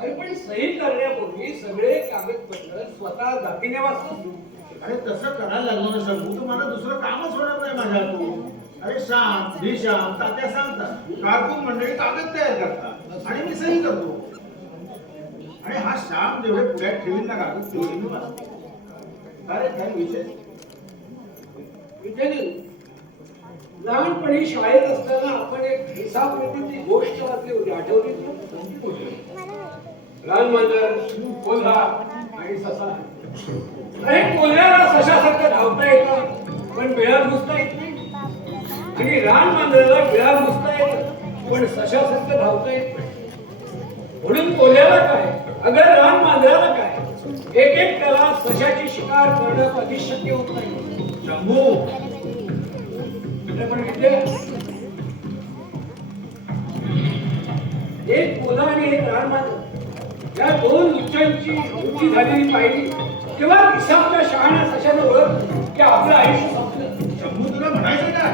अरे पण सही करण्यापूर्वी सगळे कागदपत्र स्वतः दाखिने वाचतो. अरे तसं करायला लागलो ना शंभू, तुम्हाला दुसरं कामच होणार नाही माझ्या हातून. अरे श्याम भीश्याम तात्या सांगतात, कारकून मंडळी कागद तयार करतात आणि मी सही करतो. आणि हा श्याम जेवढे पुढ्यात ठेवीन ना कागद तेवढे मी वाचतो. अरे काय विषय? विचारेल, लहानपणी शाळेत असताना आपण एक हिसाब नीतीची गोष्ट वाचली होती, आठवली तुला? लहान मांजर, कोल्हा आणि ससा. अरे कोल्ह्याला सशासारखं धावता येतं पण बिळात घुसता येत नाही, आणि लहान मांजराला बिळात घुसता येतं पण सशासारखं धावता येत नाही. म्हणून कोल्ह्याला काय अगर लहान मांजराला काय, एक एक त्याला सशाची शिकार करणं कधीच शक्य होत नाही. शंभू पण एक कोल्हा आणि एक लहान मांजर या दोन उच्चांची उंची झालेली पाहिली तेव्हा हिसाबच्या शहाण्या सशाने ओळख की आपलं आयुष्य संपलं. शंभू तुला म्हणायचं काय?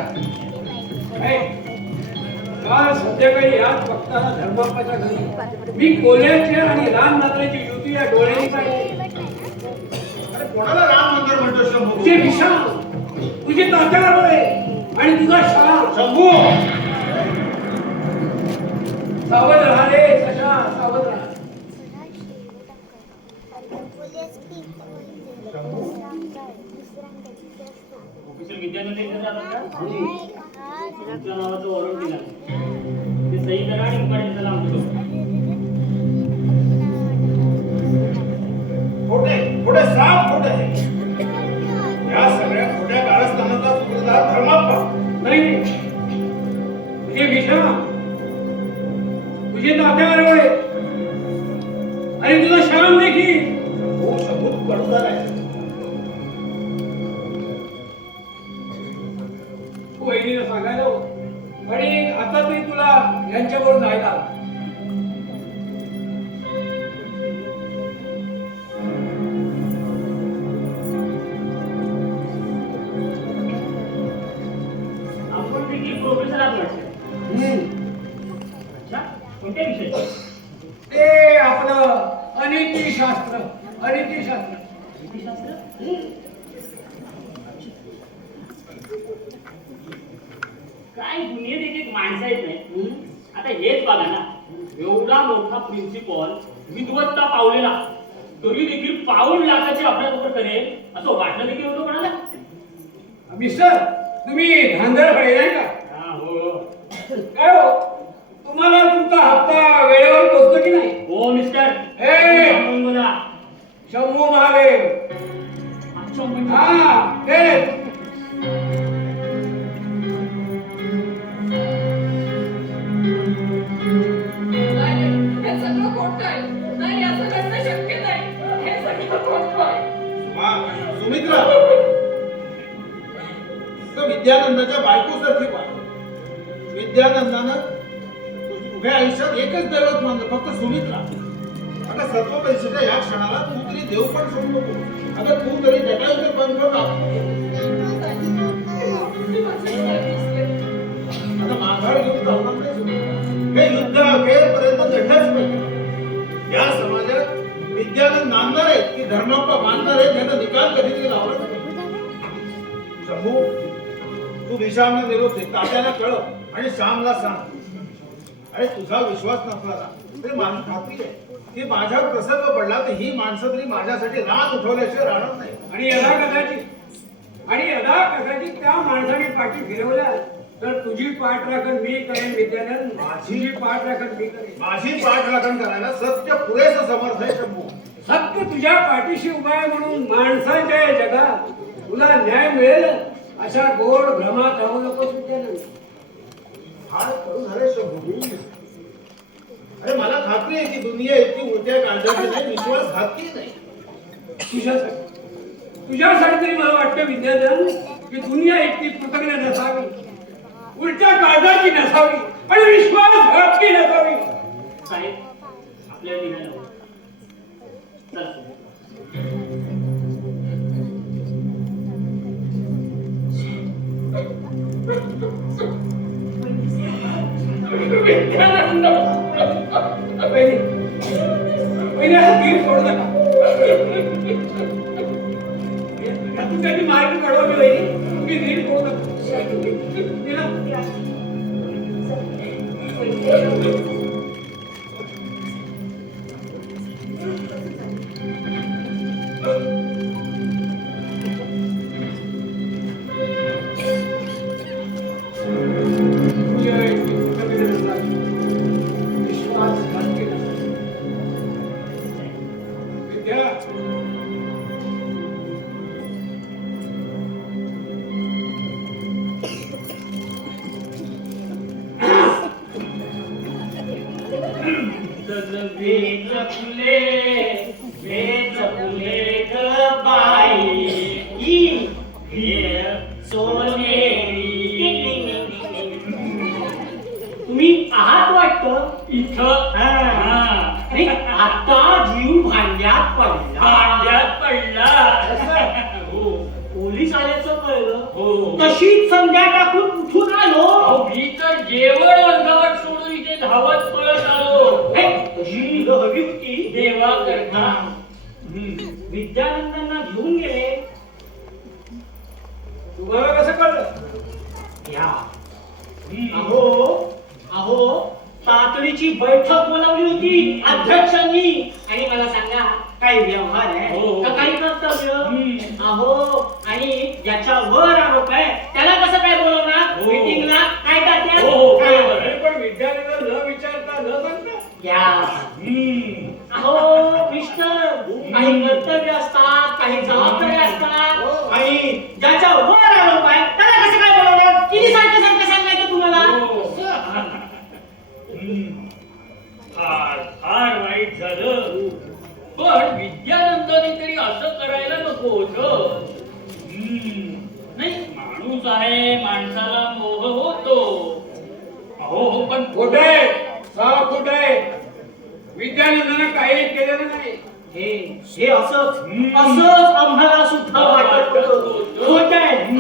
काल संध्याकाळी याच भक्ताला धर्मापाच्या घरी मी कोल्ह्याची आणि लहान मांजराची युती या डोळ्यांनी पाहिली. अरे कोणाला राम मंदिर म्हणतो शंभू? तुझे विशाल, तुझे तात्यावर आणि तुझा शाळा. शंभू सावध राहा रे सशा, सावध राहा. ऑफिसर विद्यानंद इथे जातात का? तुमच्या नावाचं वॉरंट दिला. ते सही करा आणि उपाय त्याला आमचं. खोटे साफ खोटे. या सगळ्या खोट्या कारस्थानाचा सूत्रधार धर्माप्पा. नाही तुझे विषम, तुझे तात्यावर होय आणि तुझा श्याम देखील. हो शंभू कडूदार आहे. वहिनीला सांगायला हवं आणि आता तरी तुला यांच्याबरोबर जायला हवं. आपण देखील प्रोफेसर आहात वाटतं. अच्छा, कोणत्या विषय? ते आपलं अनितीशास्त्र. अनितीशास्त्र काय दुनियेत एक एक माणसं आहेत नाही. आता हेच बघा ना, एवढा मोठा प्रिन्सिपॉल विद्वत्ता पावलेला तरी देखील 52 लाखाचे अभ्यास करेल असं वाटलं देखील होतं कोणाला? मिस्टर तुम्ही धांदरफळे नाही का? हा, हो काय हो तुम्हाला तुमचा हप्ता वेळेवर पोचतो की नाही? हो मिस्टर ए! सांगून बोला. शंभू महादेव अच्छा, म्हणजे- हा ते नाही, हे सगळं खोटं आहे. नाही, असं घडणं शक्य नाही. हे सगळं खोटं आहे. सुमित्रा तर विद्यानंदाच्या बायकोसारखी वाट. विद्यानंदानं उभ्या आयुष्यात एकच दैवत मानलं, फक्त सुमित्रा. अगं सत्वपरीक्षेच्या या क्षणाला तू तरी देव पण सोडू नको. अगं तू तरी जटायूचे पंख काप. तुम्ही माझे डोळे दिसले. आता माघार घेऊन चालणार नाही सुमित्रा. हे युद्ध अखेरपर्यंत लढलंच पाहिजे. या समाजात विद्यानंद नांदणार आहेत की धर्माप्पा मानणार आहेत याचा निकाल कधीतरी लावला पाहिजे. शंभू तू विशालना निरोप दे, तात्याला कळव आणि श्यामला सांग. अरे तुझा विश्वास नसला ना तरी माझी खात्री आहे की माझ्यावर प्रसंग पडला तर ही माणसं तरी माझ्यासाठी रान उठवल्याशिवाय राहणार नाही. आणि यदा कदाचित त्या माणसाने पाठी फिरवल्या तर तुझी पाठराखण मी करेन विद्यानंद. माझी पाठराखण मी करेन. माझी पाठराखण करायला सत्य पुरेसं समर्थ आहे शंभू. सत्य तुझ्या पाठीशी उभा आहे म्हणून माणसाच्या या जगात तुला न्याय मिळेल अशा गोड भ्रमात राहू नकोस विद्यानंद. फार करू झाले शंभू. अरे मला खात्री आहे की दुनिया इतकी उलट्या काळजाची नाही, विश्वासघातकी नाही. तुझ्यासाठी तरी मला वाटतं विद्यानंद की दुनिया इतकी कृतज्ञ नसावी, उलट्या काळजाची नसावी आणि विश्वासघातकी नसावी. साहेब आपल्याला निघायला हवं. चला. विद्यानंद. पहिले हा तीर सोडू नका. यातून त्यांनी मार्ग काढवले वहिनी. तुम्ही तीर सोडू नका. तिला तुम्ही आहात वाटतं इथं आणि आता जीव भांड्यात पडला. भांड्यात पडला. हो, पोलीस आल्याचं कळलं. हो. तशीच संध्या टाकून उठून आलो. अहो, मी तर जेवण अर्धवट सोडून इथे धावत पळत आलो. हे, तशी मुलं हवी होती देवा करता. विद्यानंदांना घेऊन गेले. तुम्हाला कसं कळलं? या अहो तातडीची बैठक बोलावली होती अध्यक्षांनी. आणि मला सांगा काही व्यवहार आहे हो. का काही कर्तव्य? अहो आणि ज्याच्यावर आरोप आहे त्याला कसं काय बोलवणार हो. मीटिंगला? काय तात्या? हो, बरोबर. अरे पण विद्यार्थ्यांना न विचारता न सांगता या अहो मिस्टर काही कर्तव्य असतात, काही जबाबदाऱ्या असतात. आणि ज्याच्यावर आरोप आहे त्याला कसं काय बोलवणार? किती सारखं सारखं सांगायचं तुम्हाला? फार वाईट झालं. पण विद्यानंदाने तरी असं करायला नको होतं. नाही, माणूस आहे, माणसाला मोह होतो. अहो पण खोट आहे, साफ खोट आहे. विद्यानंदानं काही केलेलं नाही. हे असंच आम्हाला सुद्धा वाटत होतं. खोट आहे हे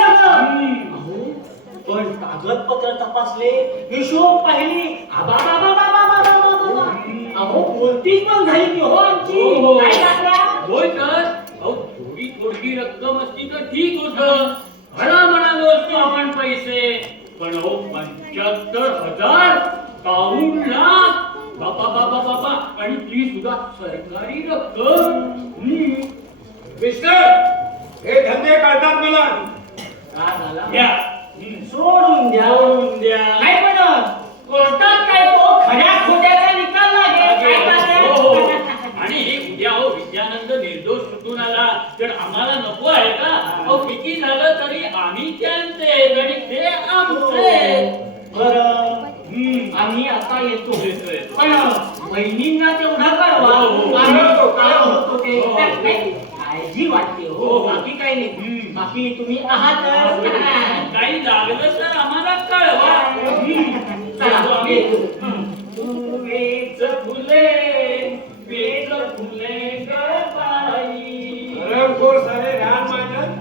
सगळं. पण कागदपत्र तपासले, हिशोब पाहिली, अहो बोलतीच पण झाली की हो आमची. हो. काय टाकल्या? होय तर. अहो थोडी थोडी रक्कम असती तर ठीक होतं. भला म्हणालो असतो आपण पैसे. पण अहो 75,000 पाऊण लाख. बाबा आणि ती सुद्धा सरकारी रक्कम. मिस्टर हे धंदे काढतात मला. आम्ही त्यांचे आणि ते आमचे. बरं आम्ही आता येतो पण बहिणींना तेवढा कळवा आम्ही काय होतो ते काळजी वाटते हो बाकी काही नाही बाकी तुम्ही आहात काही लागलं तर आम्हाला कळवा. चला येतो वेच फुले वेच फुले गळबाई रंगखोर सारे रान मांडत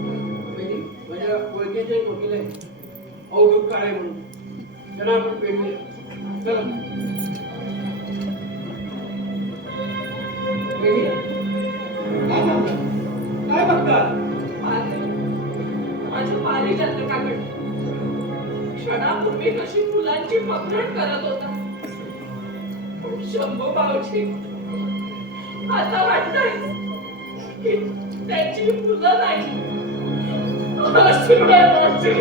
माझ्या ओळखीचे एक वकील आहे अवधूत काळे म्हणून त्यांना आपण भेटले चला वहिनी, काय बघतात माझ्या पारिजातकाकडे क्षणापूर्वी कशी फुलांची पकड करत होता पण शंभू भाऊजी आता वाटतंय की त्याची फुलं नाही आशीर्वादाची.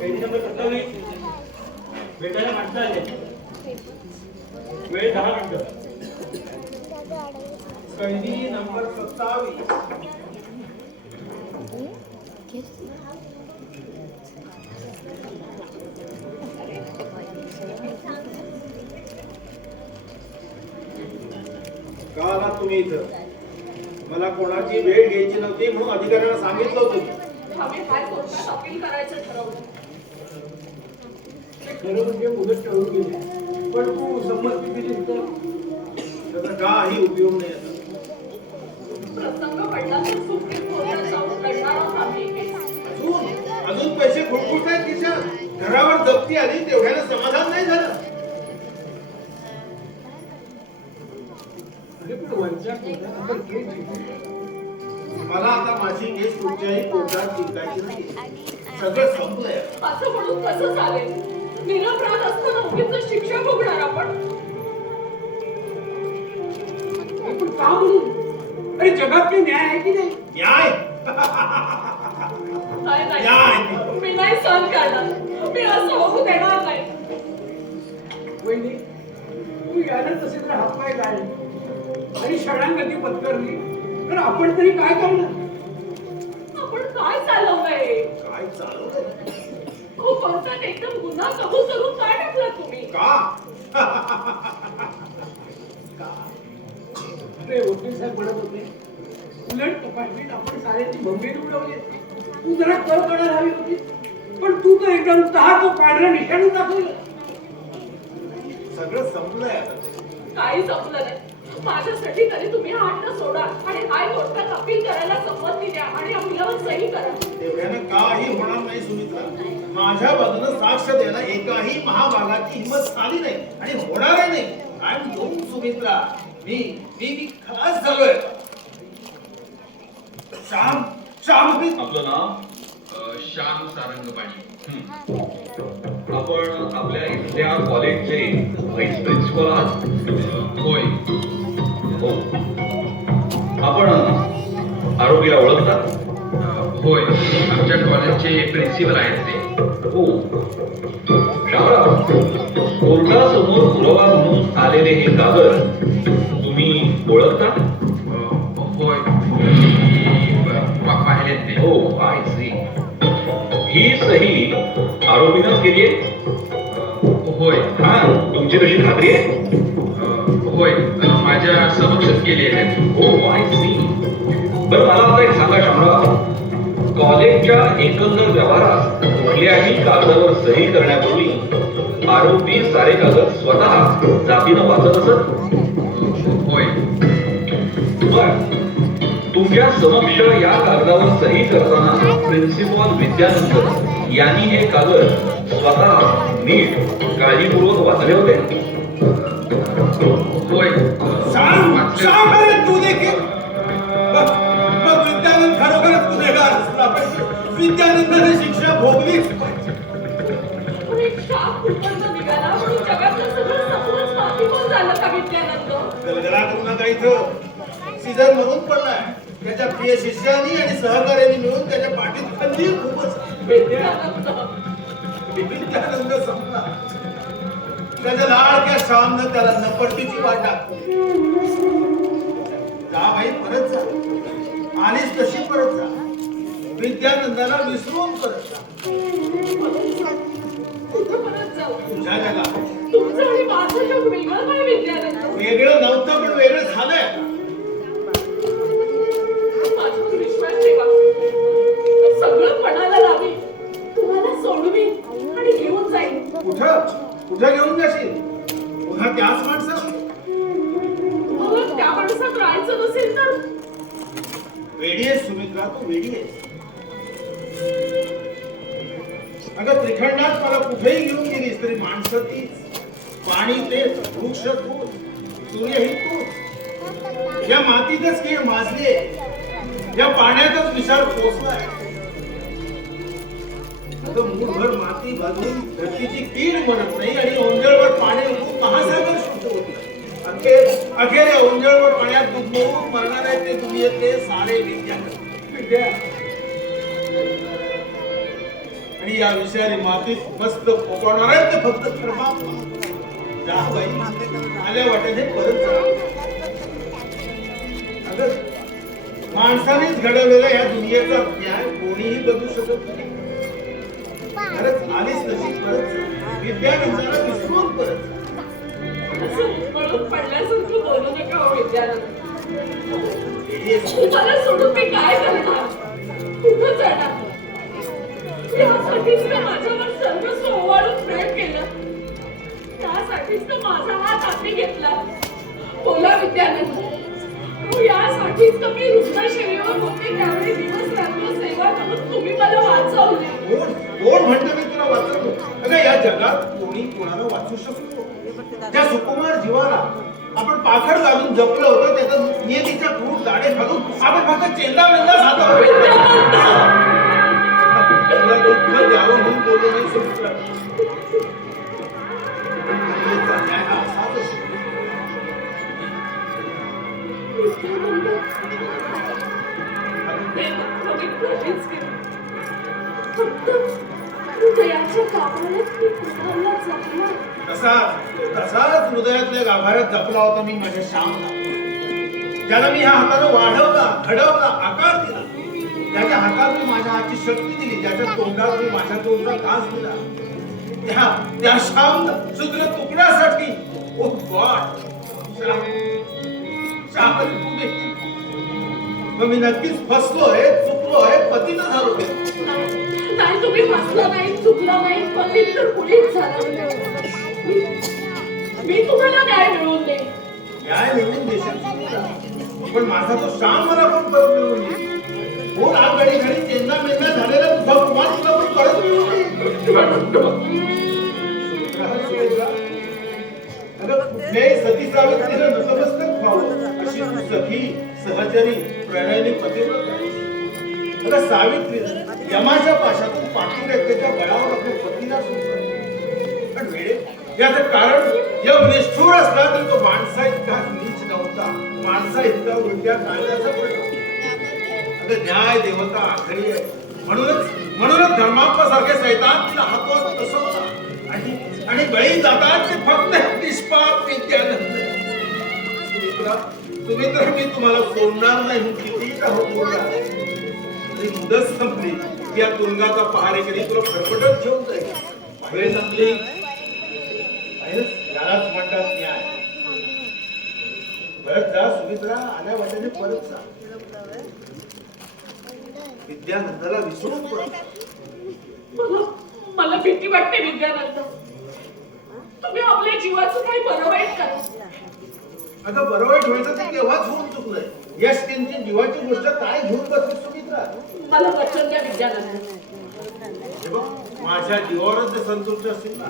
पेढी नंबर 27 भेटायला माणसं आले. वेळ 10 मिनिटं. कैदी नंबर 27. का आलात तुम्ही इथं? मला कोणाची भेट घ्यायची नव्हती म्हणून अधिकाऱ्यांना सांगितलं होतं. आम्ही हायकोर्टात अपील करायचं ठरवलं. खरं म्हणजे मुदत ठरवून गेली, पण तू संमती दिली तर त्याचा काही उपयोग नाही आता. प्रसंग पडला तर सुप्रीम कोर्टात जाऊन लढणार आहोत आम्ही ही केस. अजून पैसे खुटखुट आहेत खिशात. घरावर जप्ती आली तेवढ्यानं समाधान नाही झालं. अरे पण वरच्या कोर्टात आपण केस जिंकली. मला आता माझी केस कुठच्याही कोर्टात जिंकायची नाही. सगळं संपलंय. असं म्हणून कसं चालेल? निरपराध असताना उगीच शिक्षा भोगणार आपण. अरे पण का म्हणून? अरे जगात काही न्याय आहे की नाही? न्याय नाही न्याय. नाही, मी नाही सहन करणार. मी असं होऊ देणार नाही. वहिनी, तू यायला तसे तर हातपाय गाळले आणि शरणागती पत्करली तर आपण तरी काय करणार? आपण काय चालवलंय? काय चालवलंय? हो कोर्टात एकदम गुन्हा कबूल करून काय टाकला तुम्ही? का? अरे वकील साहेब म्हणत होते उलट तपासणीत आपण साऱ्याची भंगीर उडवली. तू जरा कर करायला हवी होती, पण तू तर एकदम तहा तो पांढऱ्या निशाणी दाखवलं. सगळं संपलंय आता. काही संपलं नाही. माझ्यासाठी तरी तुम्ही हा हट्ट सोडा आणि हायकोर्टात अपील करायला संमती द्या आणि अपीलावर सही करा. तेवढ्यानं काही होणार नाही सुमित्रा. माझ्या बाजूनं साक्ष द्यायला एकाही महाभागाची हिंमत झाली नाही आणि होणार नाही. I am doomed Sumitra. मी खलास झालोय. श्याम आपलं नाव श्याम सारंगपाणी. आपण आपल्या इथल्या कॉलेजचे व्हाईस प्रिन्सिपल आहात? होय. हो. आपण आरोग्याला ओळखता? होय, आमच्या कॉलेजचे प्रिन्सिपल आहेत ते. हो. श्यामराव, कोर्टासमोर पुरावा म्हणून आलेले हे कागद तुम्ही ओळखता? होय पाहिले ते हो आय सी. ही सही आरोपीनंच केली आहे. होय हा तुमची कशी खात्री आहे? होय माझ्या समक्षच केली आहे. हो आय सी. बरं मला आता एक सांगा शामराव, कॉलेजच्या एकंदर व्यवहारात कुठल्याही कागदावर सही करण्यापूर्वी आरोपी सारे कागद स्वतः जातीनं वाचत असत? होय बर. तुमच्या समक्ष या कागदावर सही करताना प्रिन्सिपॉल विद्यानंद यांनी हे कागद स्वतः नीट काळजीपूर्वक वाचले होते? होय सांग अरे तू देखील. मग विद्यानंद खरोखरच गुन्हेगार असला पाहिजे. विद्यानंदाने शिक्षा भोगलीच पाहिजे. पण एक शाप कुठपर्यंत निघाला म्हणून जगातलं सगळं सगळंच मातीमोल झालं का विद्यानंद? गलगला करू नका इथं. सीझन मरून पडलाय. त्याच्या प्रिय शिष्यानी आणि सहकार्याने मिळून त्याच्या पाठीत खंजीर खूपच. विद्यानंद संपला. त्याच्या लाडक्या श्यामनं त्याला नपट्टीची वाट दाखवली. जा बाई परत जा. आलीस तशी परत जा. विद्यानंदाला विसरून परत जा. कुठं परत जाऊ? तुझ्या जगात तुमचं आणि माझं जग वेगळं काय विद्यानंद? वेगळं नव्हतं पण वेगळं झालंय. माझ्यावर विश्वास ठेवा. सगळं पणाला लावी, तुम्हाला सोडवीन आणि घेऊन जाईन. कुठं घेऊन जाशील? पुन्हा त्याच माणसाला? तुम्हाला त्या माणसात राहायचं नसेल तर वेडी आहेस सुमित्रा, तू वेडी आहेस. अगं त्रिखंडात मला कुठेही घेऊन गेलीस तरी माणसं तीच, पाणी तेच, वृक्ष तूच, सूर्यही तूच. या मातीतच कीड माजली, या पाण्यातच विचार पोचलाय. अगं मूळभर माती भाजून धरतीची कीड मरत नाही आणि ओंजळवर पाणी उडून महासागर शुद्ध होत नाही. अखेर या ओंजळवर पाण्यात डुबवून मरणार आहेत ते दुनियेतले सारे विद्या. आणि या विषारी मातीत मस्त पोकवणार आहेत ते फक्त परमात्मा. जा बाई, आल्या वाटेने परत जा. अगं माणसानेच घडवलेला या दुनियेचा न्याय कोणीही बदलू शकत नाही. खरंच आलीच तशी परत जा. विद्यानंदाला विसरून परत जा. असं पळून पडल्यासारखं बोलू नका हो विद्यानंद. तुम्हाला सोडून मी काय करणार? कुठं जाणार? यासाठीच तर माझ्यावर सर्वस्व ओवाळून प्रेम केलं. त्यासाठीच तर माझा हात हाती घेतला. बोला विद्यानंद, यासाठीच तर मी रुग्णशय्येवर होते त्यावेळी दिवस रात्र सेवा करून तुम्ही मला वाचवले. कोण म्हणतं मी तुला वाचवतो? अगं या जगात कोणी कोणाला वाचू शकतो? ज्या सुकुमार जीवाला आपण पाखड घालून जपलं होतं त्याचा नियतीच्या क्रूर दाढे घालून आपण फक्त चेंदा मेंदा जातो. तुला दुःख द्यावं म्हणून बोललो नाही सुमित्रा. दुनियेचा न्याय हा असाच असतो. तसाच हृदयातल्या गाभाऱ्यात जपला होता मी माझ्या श्यामला. ज्याला मी ह्या हाताने वाढवला, घडवला, आकार दिला. ज्याच्या हातात मी माझ्या हातची शक्ती दिली, ज्याच्या तोंडात मी माझ्या तोंडचा कास दिला, त्या श्यामला शुद्र तुकड्यासाठी मग मी नक्कीच फसलोय, चुकलोय, पतित झालो. नाही तुम्ही फसला नाही, चुकला नाही, पतित तर कुणीच झाला. मी तुम्हाला न्याय मिळवून देईन. न्याय मिळवून देशील पण माझा तो श्याम मला पण परत मिळवून देईल. कोण आगगाडी घरी चेंदा मेंदा झालेला तुझा कुमार तुला पण परत मिळवून देईल. कुठल्याही सती सावित्रीला नतमस्तक व्हावं अशी तू सखी, सहचरी, प्रणयनी पतिव्रत आहेस. अगं सावित्री यमाच्या पाशातून पाठुरेखेच्या बळावर आपल्या पतीला सोडलं. पण वेळे याचं कारण यम निष्ठुर असला तरी तो माणसा इतका नीच नव्हता, माणसा इतका उलट्या काळजाचा पडला. अगं न्याय देवता आखरी आहे. म्हणूनच धर्मात्मा सारखे सैतान तिला हातोहात बसवला आणि बळी जातात ते फक्त निष्पाप विद्यानंद. तुम्ही तर मी तुम्हाला सोडणार नाही म्हणून किती बोलला. मुदत संपली की या तुरुंगाचा पहारेकरी तुला फरफटत घेऊन जाईल. वेळ संपली यालाच म्हणतात न्याय. परत जा सुमित्रा, आल्या वाट्याने परत जा. विद्यानंदाला विसरून पड. मला भीती वाटते विद्यानंद. तुम्ही आपल्या जीवाचं काही बरं वाईट करा. आता बरं वाईट व्हायचं ते केव्हाच होऊन चुकलंय. यश त्यांची जीवाची गोष्ट काय घेऊन बसली सुमित्रा. मला वचन द्या विद्यानंद. हे बघ, माझ्या जीवावरच जर संतुष्ट असतील ना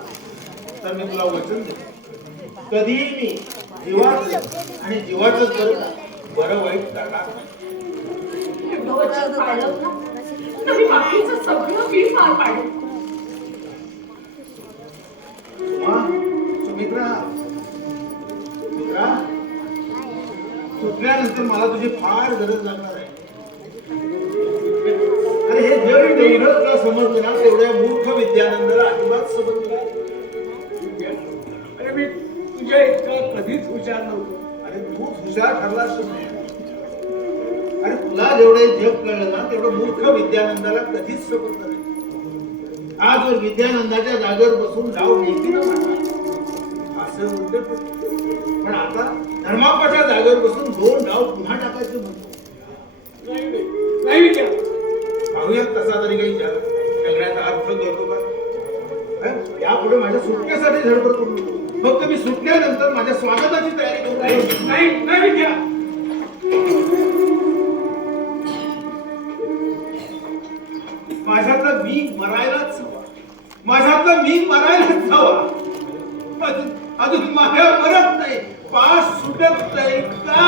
तर मी तुला वचन देतो, कधीही मी जीवाचं आणि जीवाचं करू बरं वाईट टाळणार. एवढं वचन पाळलं ना तरी बाकीचं सगळं मी पार पाडेल. सुमित्रा, सुमित्रा, सुटल्यानंतर मला तुझी फार गरज लागणार आहे. अरे हे जग तेवढं तुला समजलं ना तेवढ्या मूर्ख विद्यानंदाला अजिबात समजलं नाही. अरे मी तुझ्या इतका कधीच हुशार नव्हतो. अरे तूच हुशार ठरला नाही. अरे तुला जेवढे जग कळलं ना तेवढं मूर्ख विद्यानंदाला कधीच समजलं नाही. आजवर विद्यानंदाच्या जागेवर बसून डाव नेहमी न मांडला असं म्हणतो. पण आता धर्मापाच्या जागेवर बसून 2 डाव पुन्हा टाकायचे म्हणतो. नाही विद्या, पाहूयात कसा तरी काही जगण्याचा अर्थ करतो का. यापुढे माझ्या सुटकेसाठी धडपड करू नको. फक्त मी सुटल्यानंतर माझ्या स्वागताची तयारी करू. नाही नाही विद्या. माझ्यातलं मी मरायलाच हवा. माझ्यातलं मी मरायलाच हवा. अजून माझ्या मरत नाही. पास सुटत नाही का.